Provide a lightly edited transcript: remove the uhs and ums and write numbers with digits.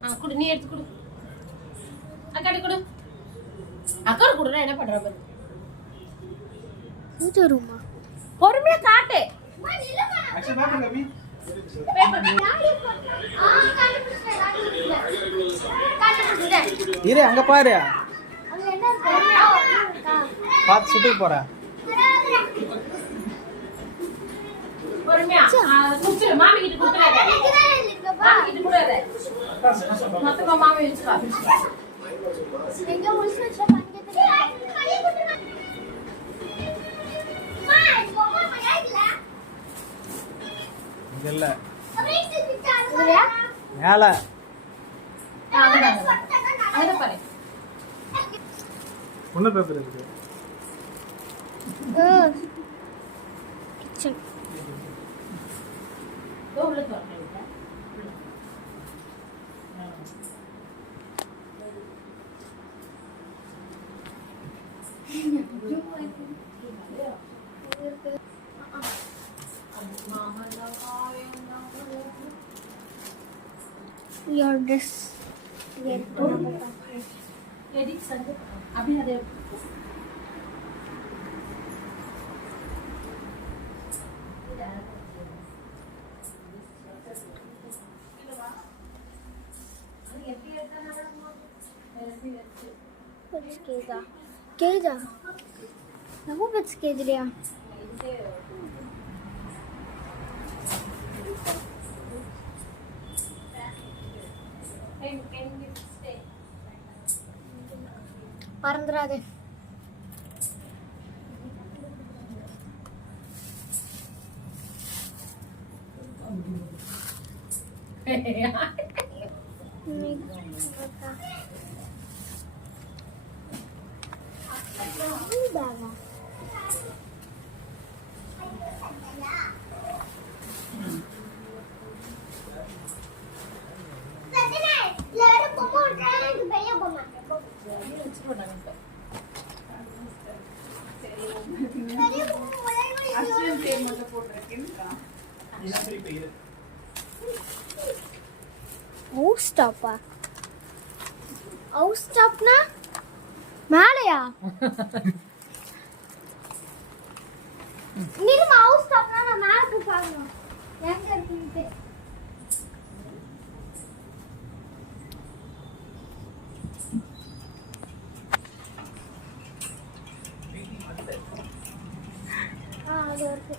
குடு, நீ எடுத்து குடு. அக்காடி குடு. அக்காடி குடுறா என்ன பண்ற பாரு. பூஜை ரூமா பொறுமையா காட்டு. அக்ஷய் பாத்து ரவி. இரு அங்க பாரு. அங்க என்ன இருக்கு? பாத்து சுட்டுக்கு போறேன். பொறுமையா குடுத்துரு. மாமி கிட்ட குடுத்துறாத. மாமி கிட்ட குடுறாத. மொத்தமா மாமி வச்சுக்கோ. எங்க முடிச்சு வச்சா பங்கேத்து இங்க இல்ல. இல்லையா? மேல. அங்க பாரு. ஒண்ணு பேப்பர் இருக்கு. கிச்சன் உள்ள தோறேன். your dress wear edit sande abhi ade Keda. Nagu bits kedriya. மறந்துடாதே. ஹவுஸ் ஸ்டாப்பா? ஹவுஸ் ஸ்டாப்னா மேலையா? நீங்க ஹவுஸ் ஸ்டாப்னா நான் மேல போய் பார்க்கணும் எங்க இருக்குன்னு. அது இருக்கு.